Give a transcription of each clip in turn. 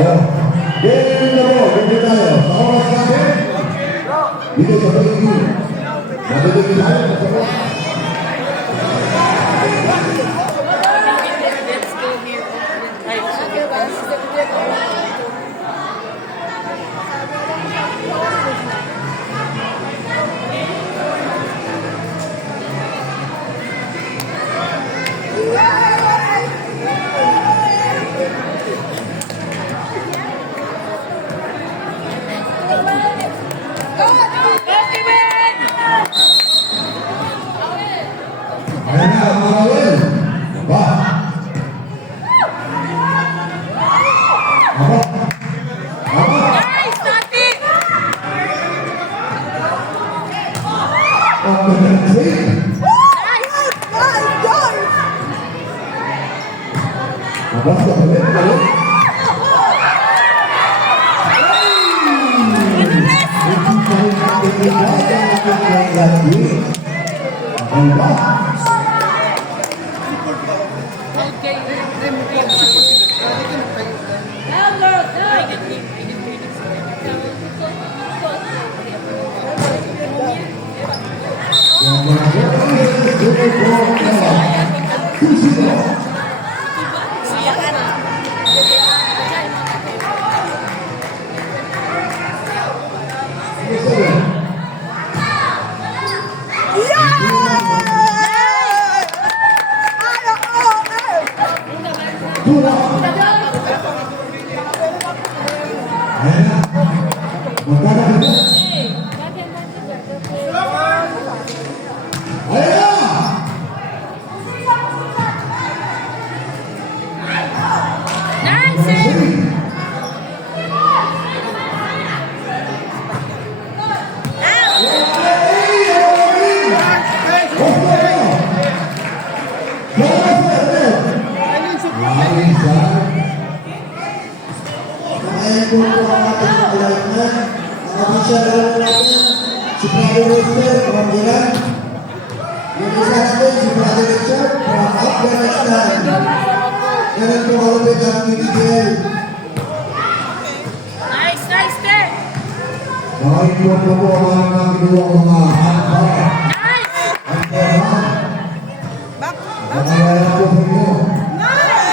Oh, game number, ganito tayo. Sa oras natin, dito sa Philippines. Nabibigyan tayo sa oras. Ayan na, mga kawin. Ba? Aba? Aba? Nice, Tati! Ang magandang. Aba, sa ulit, ulit. Ang ba? Si Prado Richard, pemanggilan. Yang bisa natin si Prado Richard, from Afghanistan. Dengan pengawalan Miguel. Nice, nice, there! Baik po po ang mga kedua mga handa. Nice! Nakayala po sa inyo. Nice!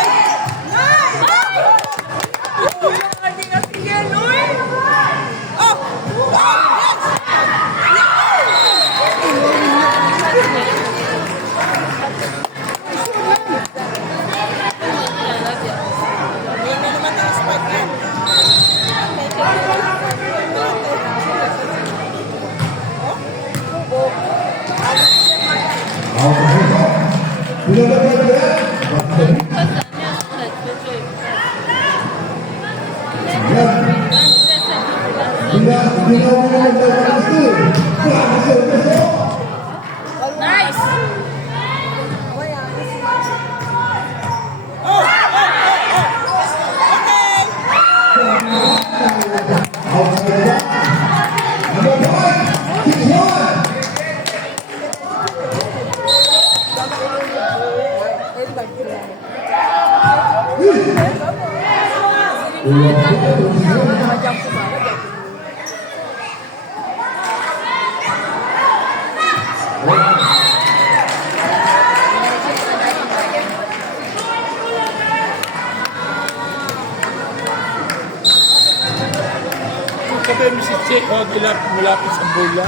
Sabi mo si Che, mulapit sa bola.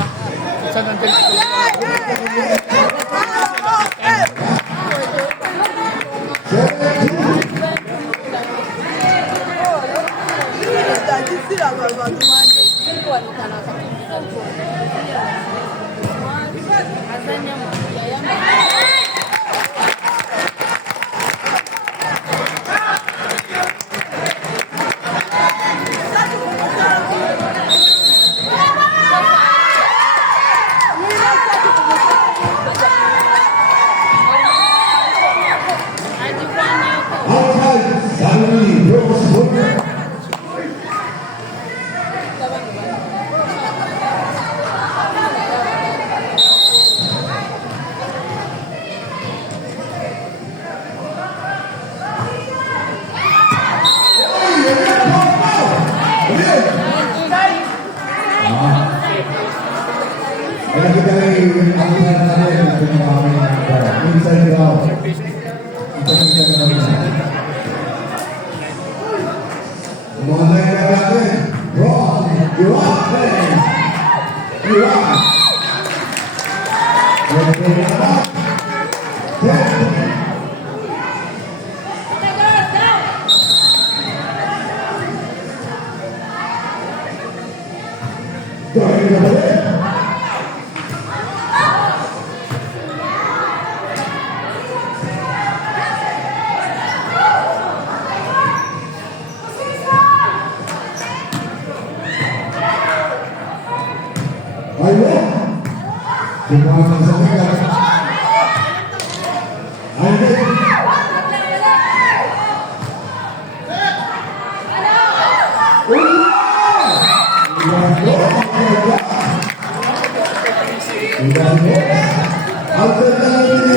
Saan ang galit ko? ang natin ang pinamamayan ng inside ground. Inside ground. Mga naira natin. Ron, Iwan, Iwan. Ayo, semua sama-sama.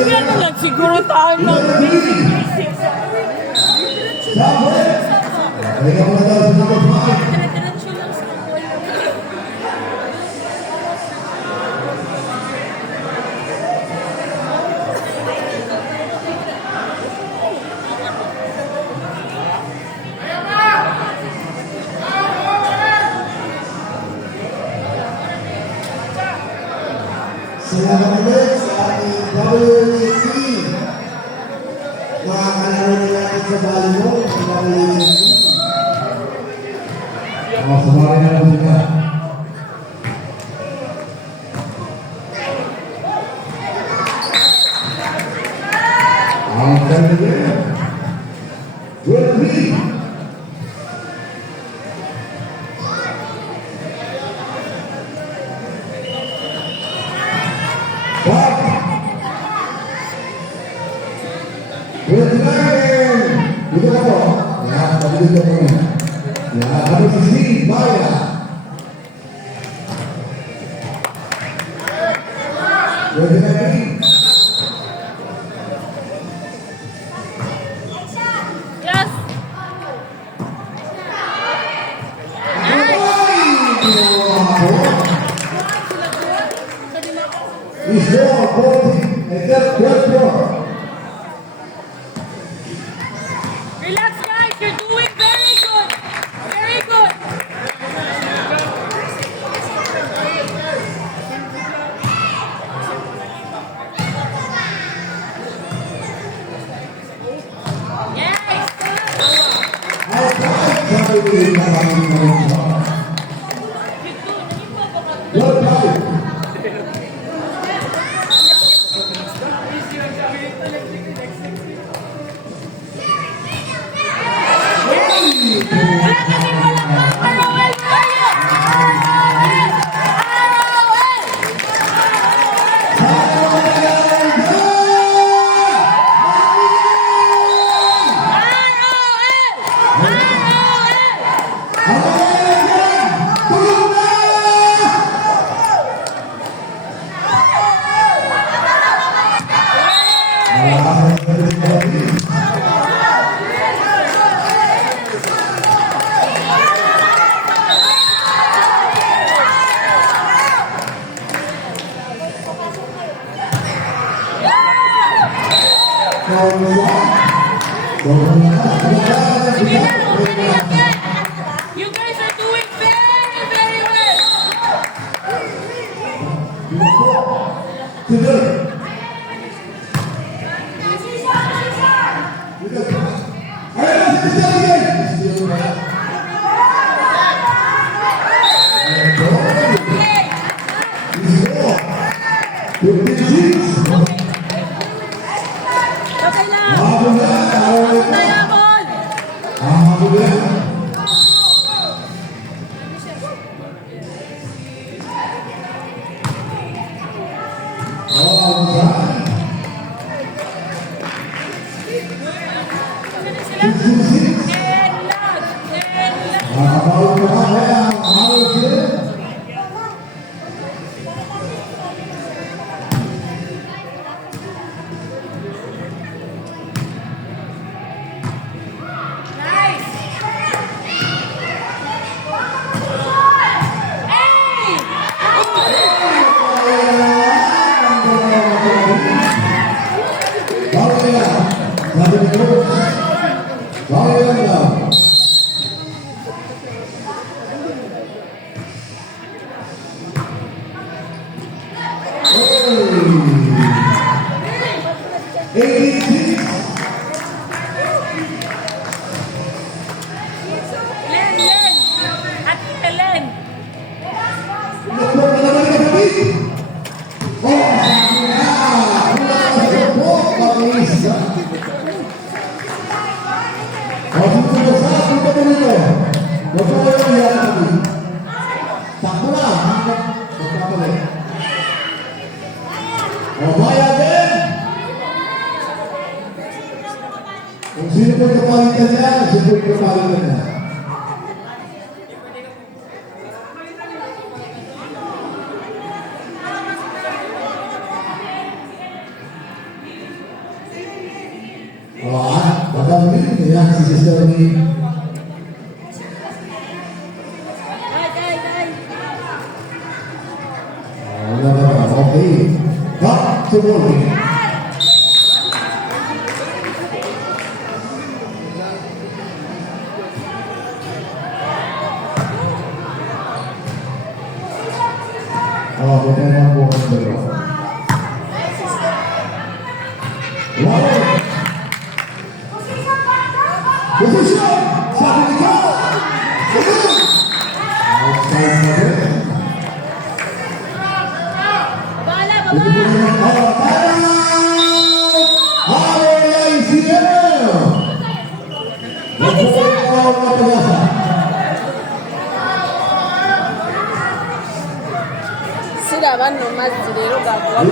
Yan na lang siguro tayo ng basics. Diretso lang sa ball. Salamat ulit sa ating WAC. Mga kalaro nila sa volleyball, sa WAC. Sumari na po sila. Ang ganda. Good three. Dito na po. Yan, sabi dito po. Yan, sabi si Steve Maya. Pwede na rin. Yes! Is there a voting? Is there a Relax guys, you're doing very good. Very good. Yes! You guys are doing very, very well. Okay lang. Tayo, ball. Bawal lang. Sabi ni Coach. Bawal lang lang. Hey! 86. Len! At Len! Nakuha na naman yung kapatid. Oh, sabi na. Wala ka sa po. Pag-iis. O, susunod sa ating kapatid. Nakuha yung yan kapatid. Sakto lang. Magkakalit. O, baya din. Kung sino po yung kapalitan niya, sino po yung kapalitan niya. Bakal ini ya si sister ini. Oke. Kak, semua. Oh, bukan yang bukan dulu. Wow. Posisyon! Sabi ni Carl! Outside na rin. Bala! RACL! Nagpupuntaw na pag-asa. Sila man nomás dinero gagawa.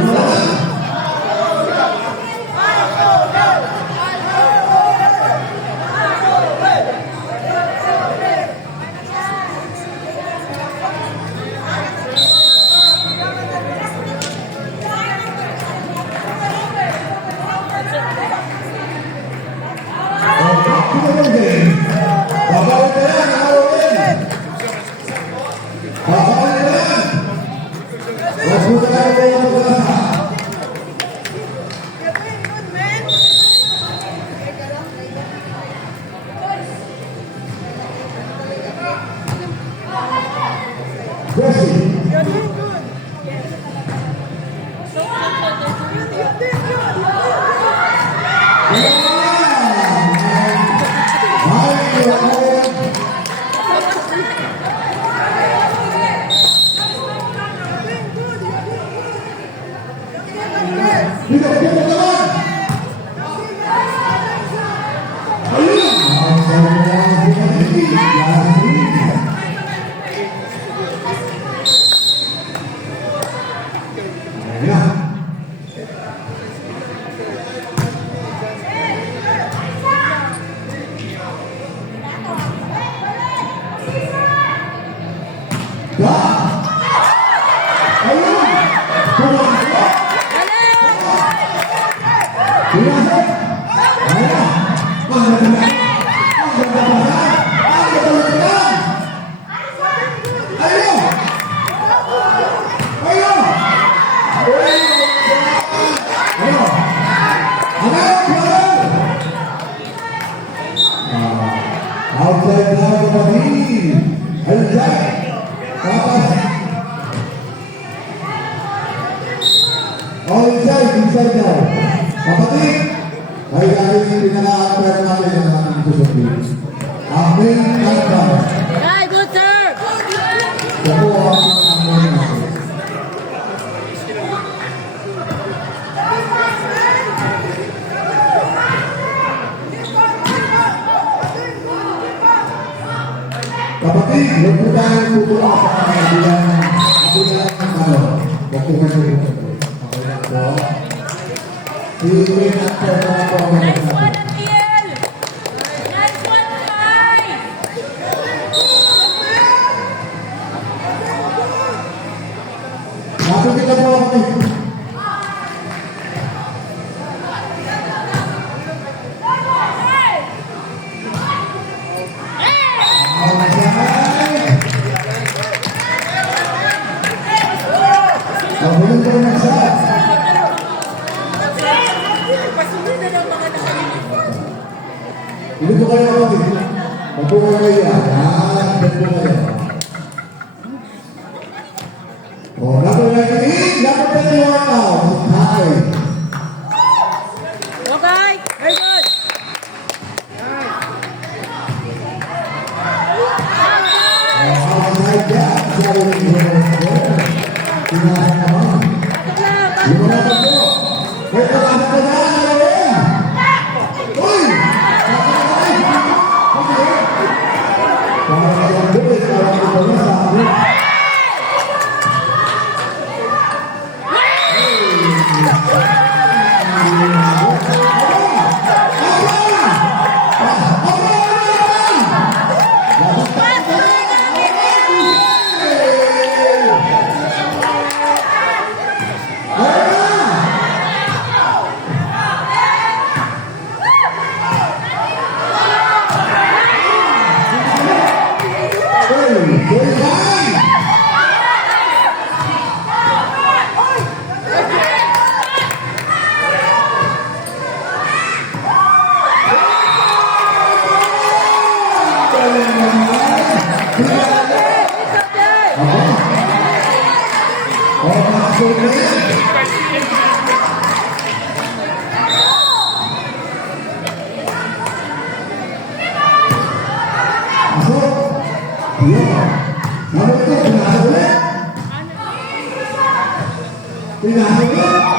Outside now, kapatid. Outside. Tapos. Outside, inside now. Kapatid. Ay dahil pinaka-apper natin ang ating susundin. Ang main outcome. Hey, good serve! Ito po ang main natin. Kapatid, huwag po tayo tutulong sa kabilang huwag po kayo tutulong. Okay lang po. I-win at po na po ang Nice one, Atiel! Nice one, Kai! Napagin na po ako. Nabulong po yung nagsa. Hindi po kayo kapatid. Huwag po kayo kayo. Yan, yan po kayo. O, number 19, number 21 now. Hi. Okay, very good. Outside that, sabi ni Tinahan naman. Yung mga po. May kapasok ka na, Lawin! Uy! Parang ang buwis, parang ito na sa akin. Pinasok ulit.